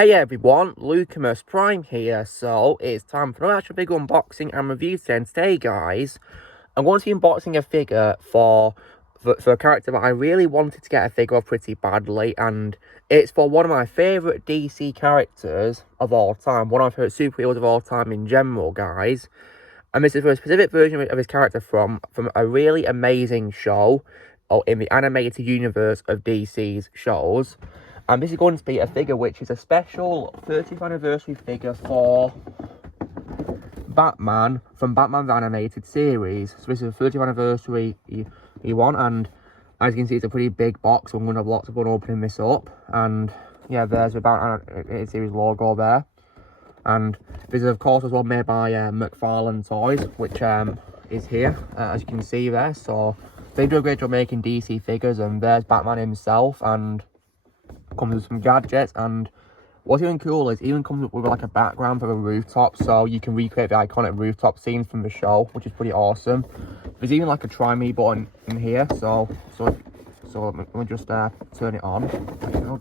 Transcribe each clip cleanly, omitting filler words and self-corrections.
Hey everyone, Lucamus Prime here. So it's time for another actual big unboxing and review today. And today, guys, I'm going to be unboxing a figure for a character that I really wanted to get a figure of pretty badly, and it's for one of my favourite DC characters of all time, one of my favourite superheroes of all time in general, guys. And this is for a specific version of his character from a really amazing show, or in the animated universe of DC's shows. And this is going to be a figure which is a special 30th anniversary figure for Batman from Batman the Animated Series. So this is a 30th anniversary one, and as you can see, it's a pretty big box, so I'm going to have lots of fun opening this up. And yeah, there's the Batman Animated Series logo there. And this is, of course, as well made by McFarlane Toys, which is here, as you can see there. So they do a great job making DC figures, and there's Batman himself, and comes with some gadgets. And what's even cool is even comes with like a background for the rooftop, so you can recreate the iconic rooftop scenes from the show, which is pretty awesome. There's even like a try me button in here, so let me just turn it on.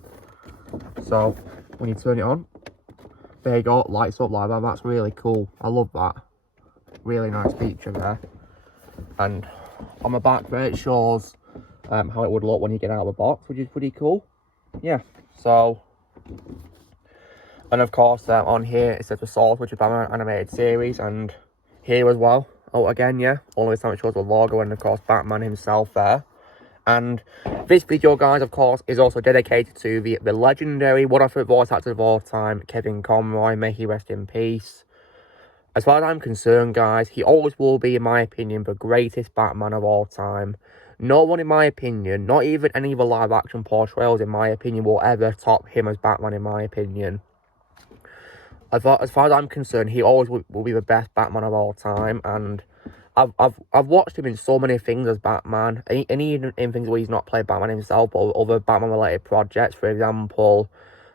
So when you turn it on, there you go, lights up like that. That's really cool. I love that. Really nice feature there. And on the back there, it shows how it would look when you get out of the box, which is pretty cool. Yeah, so, and of course on here it says the source, which is Batman Animated Series, and here as well, oh again, yeah, only this time it shows the logo and of course Batman himself there. And this video, guys, of course, is also dedicated to the legendary, one of the voice actors of all time, Kevin Conroy. May he rest in peace. As far as I'm concerned, guys, he always will be, in my opinion, the greatest Batman of all time. No one, in my opinion, not even any of the live-action portrayals, in my opinion, will ever top him as Batman, in my opinion. As far as I'm concerned, he always will be the best Batman of all time, and I've watched him in so many things as Batman, and even in things where he's not played Batman himself, but other Batman-related projects. For example,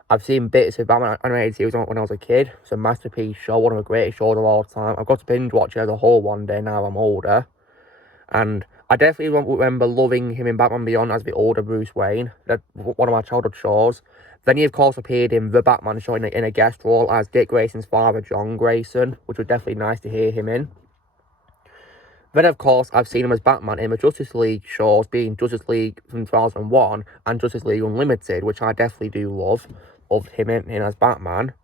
I've seen bits of Batman Animated Series when I was a kid. It's a masterpiece show, one of the greatest shows of all time. I've got to binge watch it as a whole one day now I'm older. And I definitely remember loving him in Batman Beyond as the older Bruce Wayne. That's one of my childhood shows. Then he, of course, appeared in The Batman Show in a guest role as Dick Grayson's father, John Grayson, which was definitely nice to hear him in. Then, of course, I've seen him as Batman in the Justice League shows, being Justice League from 2001 and Justice League Unlimited, which I definitely do love him in as Batman.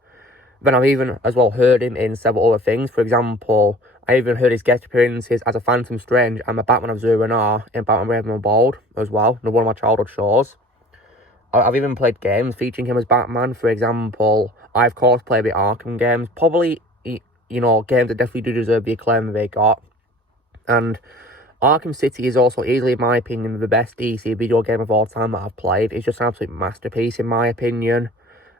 Then I've even, as well, heard him in several other things. For example, I even heard his guest appearances as a Phantom Strange and the Batman of Zur-En-Arrh in Batman Brave and Bold as well, one of my childhood shows. I've even played games featuring him as Batman. For example, I, of course, played the Arkham games. Probably, you know, games that definitely do deserve the acclaim they got. And Arkham City is also easily, in my opinion, the best DC video game of all time that I've played. It's just an absolute masterpiece, in my opinion.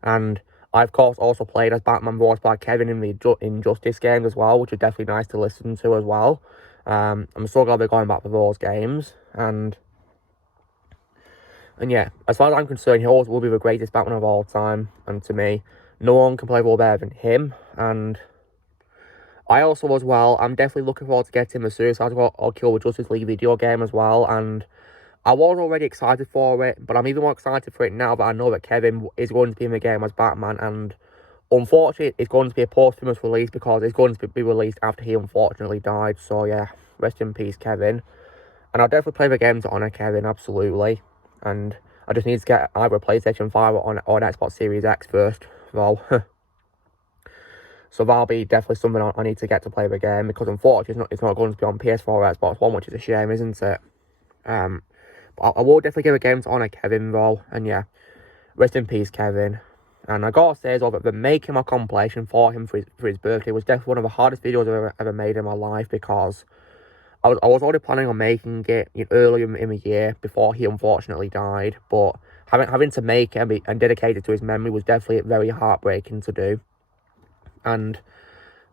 And I, of course, also played as Batman voiced by Kevin in the Injustice games as well, which is definitely nice to listen to as well. I'm so glad they're going back for those games. And yeah, as far as I'm concerned, he always will be the greatest Batman of all time. And to me, no one can play more better than him. And I also, as well, I'm definitely looking forward to getting the Suicide Squad or Kill the Justice League video game as well. And I was already excited for it, but I'm even more excited for it now that I know that Kevin is going to be in the game as Batman. And unfortunately, it's going to be a posthumous release because it's going to be released after he unfortunately died. So yeah, rest in peace, Kevin. And I'll definitely play the game to honour Kevin, absolutely. And I just need to get either a PlayStation 5 or an Xbox Series X first, though. So that'll be definitely something I need to get to play the game, because unfortunately it's not going to be on PS4 or Xbox One, which is a shame, isn't it? But I will definitely give a game to honour Kevin, though. And yeah, rest in peace, Kevin. And I gotta say as well that the making my compilation for him for his birthday was definitely one of the hardest videos I've ever made in my life, because I was already planning on making it earlier in the year before he unfortunately died. But having to make it and dedicate it to his memory was definitely very heartbreaking to do. And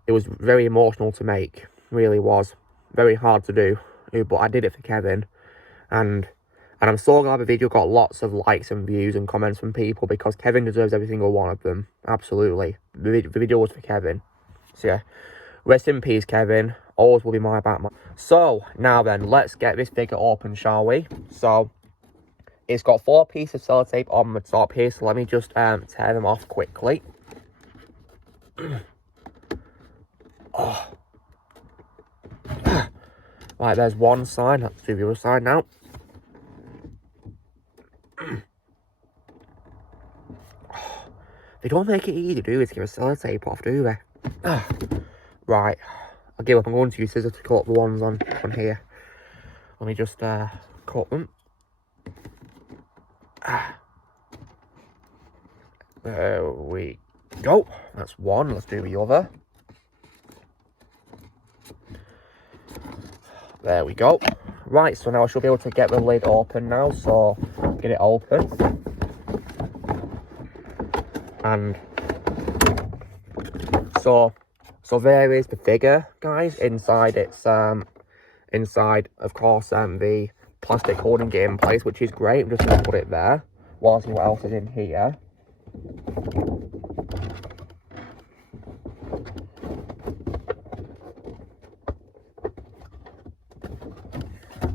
it was very emotional to make, really was. Very hard to do, but I did it for Kevin. And I'm so glad the video got lots of likes and views and comments from people, because Kevin deserves every single one of them. Absolutely. The video was for Kevin. So yeah, rest in peace, Kevin. Always will be my Batman. So, now then, let's get this figure open, shall we? So, It's got 4 pieces of sellotape on the top here, so let me just tear them off quickly. Oh. Right, there's one side. Let's do the other side now. They don't make it easy, do they, to get a sellotape off, do they? Right, I'll give up. I'm going to use scissors to cut the ones on here. Let me just cut them. There we go. That's one. Let's do the other. There we go. Right, so now I should be able to get the lid open now. So get it open. And so there is the figure, guys. Inside it's inside, of course, the plastic holding it in place, which is great. I'm just going to put it there while I see what else is in here.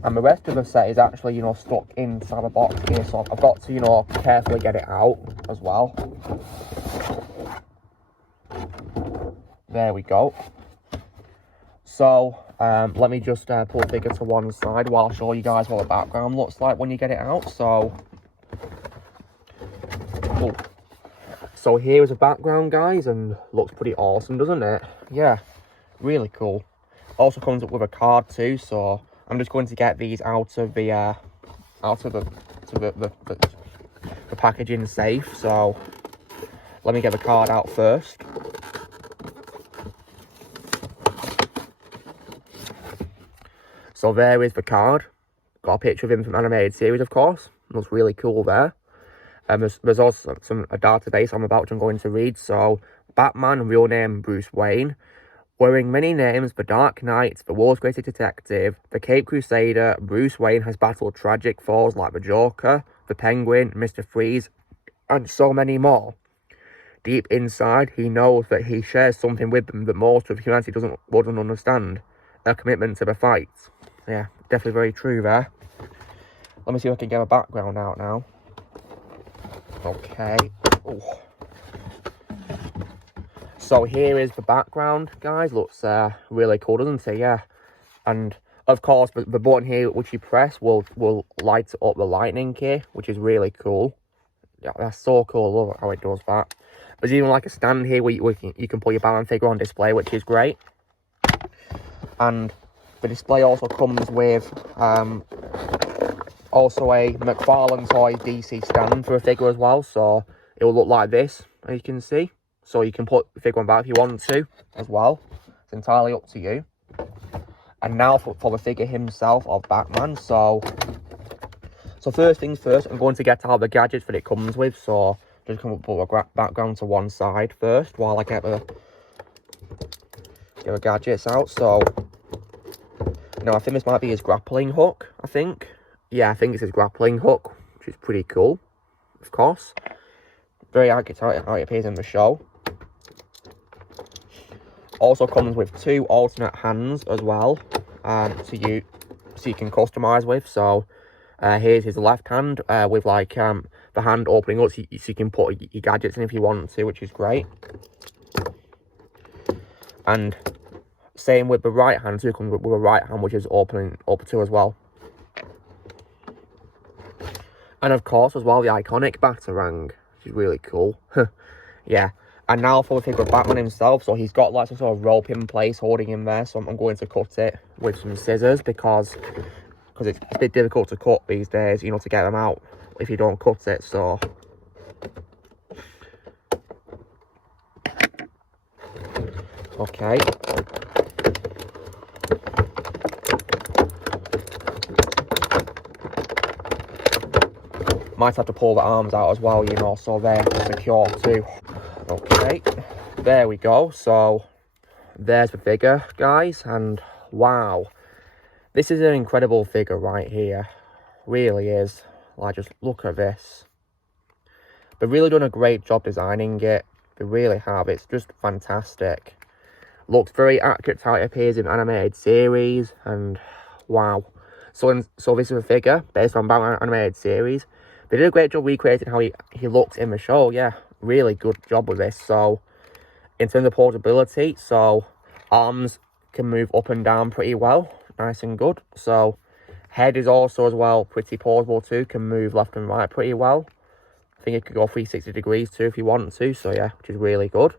And the rest of the set is actually, you know, stuck inside the box here, so I've got to, you know, carefully get it out as well. There we go. So, let me just pull the figure to one side while I'll show you guys what the background looks like when you get it out. So, oh. So here is the background, guys, and looks pretty awesome, doesn't it? Yeah, really cool. Also comes up with a card too, so I'm just going to get these out of the packaging safe. So let me get the card out first. So there is the card. Got a picture of him from animated series, of course. Looks really cool there. There's also a database I'm going to read. So, Batman, real name Bruce Wayne. Wearing many names, the Dark Knight, the world's greatest detective, the Cape Crusader, Bruce Wayne has battled tragic foes like the Joker, the Penguin, Mr. Freeze, and so many more. Deep inside, he knows that he shares something with them that most of humanity wouldn't understand. A commitment to the fight. Yeah, definitely very true there. Let me see if I can get a background out now. Okay. Ooh. So here is the background, guys. Looks really cool, doesn't it? Yeah. And of course, the button here which you press will light up the lightning key, which is really cool. Yeah, that's so cool. Look how it does that. There's even like a stand here where you can put your Batman figure on display, which is great. And the display also comes with also a McFarlane Toys DC stand for a figure as well. So it will look like this, as you can see. So you can put the figure on back if you want to as well. It's entirely up to you. And now for the figure himself of Batman. So first things first, I'm going to get out the gadgets that it comes with. So just come up put the background to one side first while I get the gadgets out. So I think this might be his grappling hook, I think. Yeah, I think it's his grappling hook, which is pretty cool, of course. Very accurate how it appears in the show. Also comes with 2 alternate hands as well, so you can customize with. So here's his left hand with like the hand opening up, so you can put your gadgets in if you want to, which is great. And same with the right hand, so it comes with a right hand which is opening up too as well. And of course as well the iconic Batarang, which is really cool. Yeah. And now for the figure of Batman himself. So he's got like some sort of rope in place holding him there. So I'm going to cut it with some scissors because it's a bit difficult to cut these days, you know, to get them out if you don't cut it. So okay. Might have to pull the arms out as well, you know, so they're secure too. Okay, there we go. So there's the figure, guys, and wow, this is an incredible figure right here. Really is. Like, just look at this. They've really done a great job designing it. They really have. It's just fantastic. Looks very accurate to how it appears in animated series, and wow. So this is a figure based on Batman animated series. they did a great job recreating how he looked in the show. Yeah, really good job with this. So in terms of portability, so arms can move up and down pretty well, nice and good. So head is also as well pretty portable too, can move left and right pretty well. I think it could go 360 degrees too if you want to, so yeah, which is really good.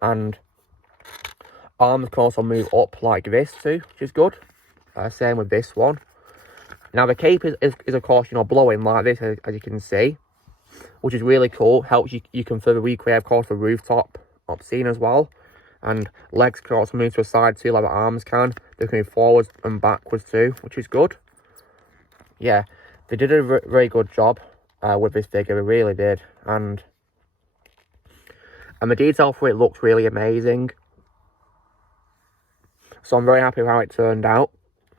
And arms can also move up like this too, which is good. Same with this one. Now the cape is of course, you know, blowing like this, as you can see, which is really cool. Helps you can further recreate, of course, the rooftop scene as well. And legs can also move to a side too, like the arms can. They can move forwards and backwards too, which is good. Yeah, they did a very good job with this figure, they really did. And the detail for it looks really amazing. So I'm very happy with how it turned out.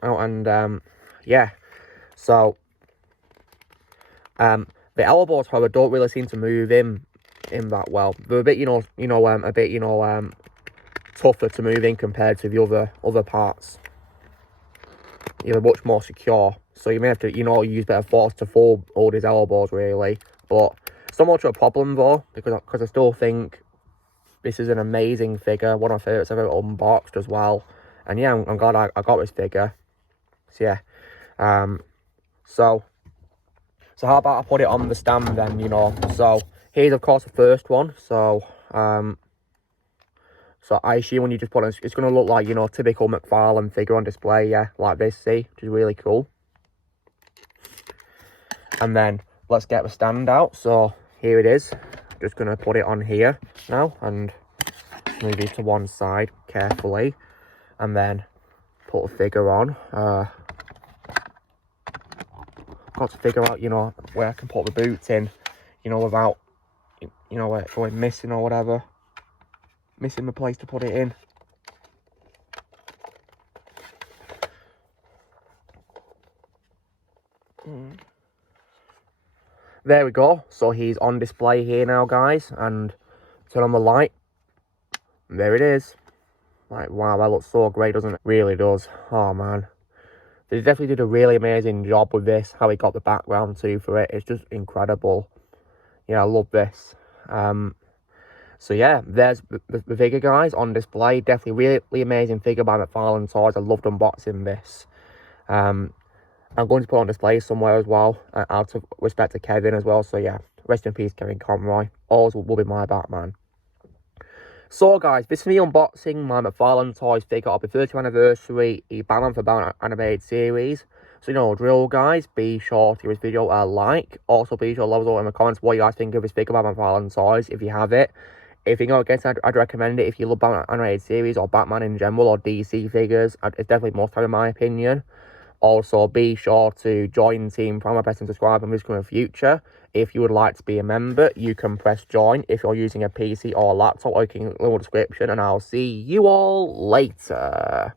And yeah, so the elbows, however, don't really seem to move in that well. They're a bit, tougher to move in compared to the other parts. They're much more secure, so you may have to, use better force to fold all these elbows, really. But it's not much of a problem though, because I still think this is an amazing figure, one of my favourites I've ever unboxed as well. And yeah, I'm glad I got this figure. So yeah, so how about I put it on the stand then, So here's of course the first one. So I assume when you just put it, it's going to look like, typical McFarlane figure on display, yeah, like this, see, which is really cool. And then let's get the stand out. So here it is. Just going to put it on here now and move it to one side carefully. And then put a figure on. Got to figure out, where I can put the boots in, without, where it's going missing or whatever. Missing the place to put it in. There we go. So he's on display here now, guys. And turn on the light. There it is. Like, wow, that looks so great, doesn't it? Really does. Oh, man. They definitely did a really amazing job with this. How he got the background too for it. It's just incredible. Yeah, I love this. So yeah, there's the figure, guys, on display. Definitely really amazing figure by McFarlane Toys. I loved unboxing this. I'm going to put it on display somewhere as well, out of respect to Kevin as well. So yeah, rest in peace, Kevin Conroy. Always will be my Batman. So guys, this is me unboxing my McFarlane Toys figure of the 30th anniversary Batman for Batman animated series. So drill, guys. Be sure to give this video a like. Also, be sure to let us know in the comments what you guys think of this figure by McFarlane Toys, if you have it. If you're not against it, I'd recommend it if you love Batman animated series or Batman in general or DC figures. It's definitely must have in my opinion. Also, be sure to join Team Prime, press and subscribe in this coming future. If you would like to be a member, you can press join if you're using a PC or a laptop, or you can link in the description, and I'll see you all later.